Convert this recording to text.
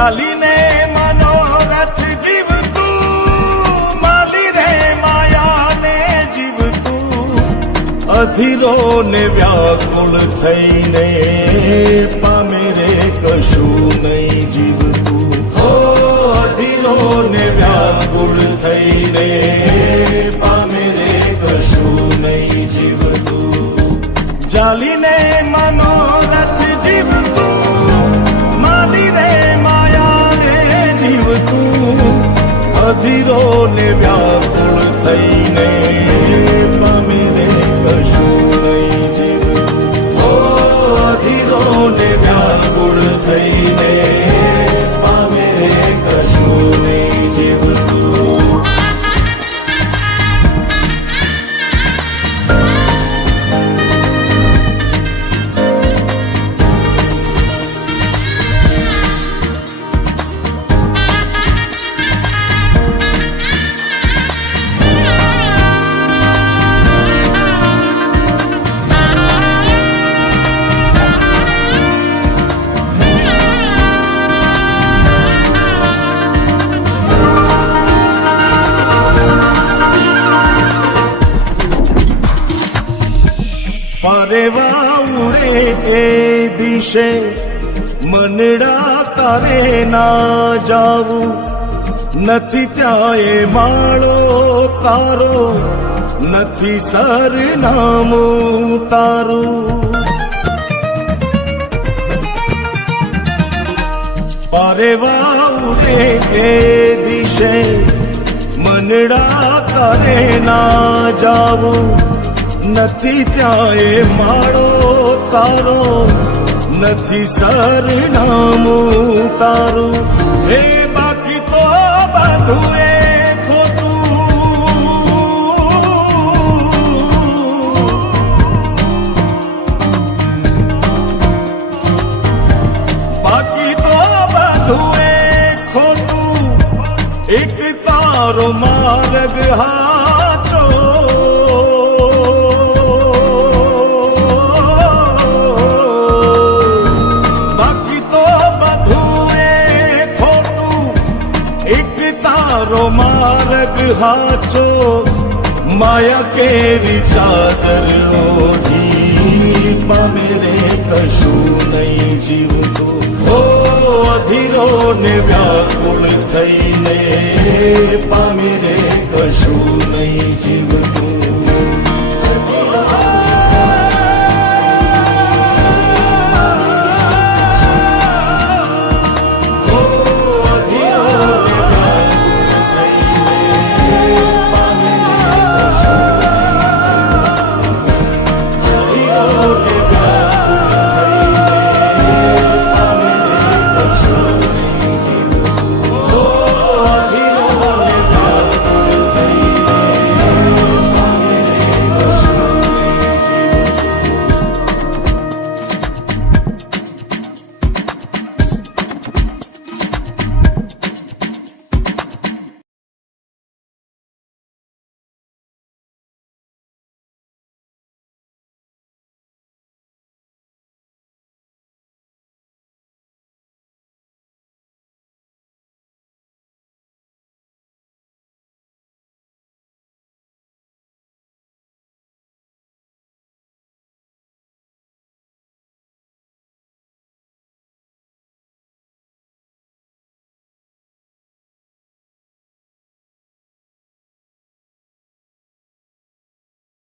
ચાલીને મનોરથ જીવતું, માલી રે માયાને જીવતું, અધીરો ને વ્યાકુળ થઈને પામે રે કશું નહીં જીવતું. હો અધીરો ને વ્યાકુળ થઈને પામે રે કશું નહીં જીવતું. ચાલીને મનોરથ જીવતું, માલી રે માયા રે જીવતું, અધીરો ને વ્યાકુળ થઈને પામે રે કશું નહીં જીવતું. હો અધીરો ને વ્યાકુળ થઈને પામે રે કશું નહીં જીવતું. પરેવા ઉડે એ દિશે મનડા તારે ના જાવું, નથી ત્યાં એ માળો તારો, નથી સરનામું તારું. પરેવા ઉડે એ દિશે મનડા તારે ના જાવું, નથી ત્યાં એ માળો તારો, નથી સરનામું તારું. હે બાકી તો બધું એ ખોટું, બાકી તો બધું એ ખોટું, એક તારો માર્ગ હાચો. માર્ગ હાચો, માયા કેરી ચાદર ઓઢી પામે રે કશું નહીં જીવતું. હો અધીરો ને વ્યાકુળ થઈને પામે રે કશું નહીં જીવતું.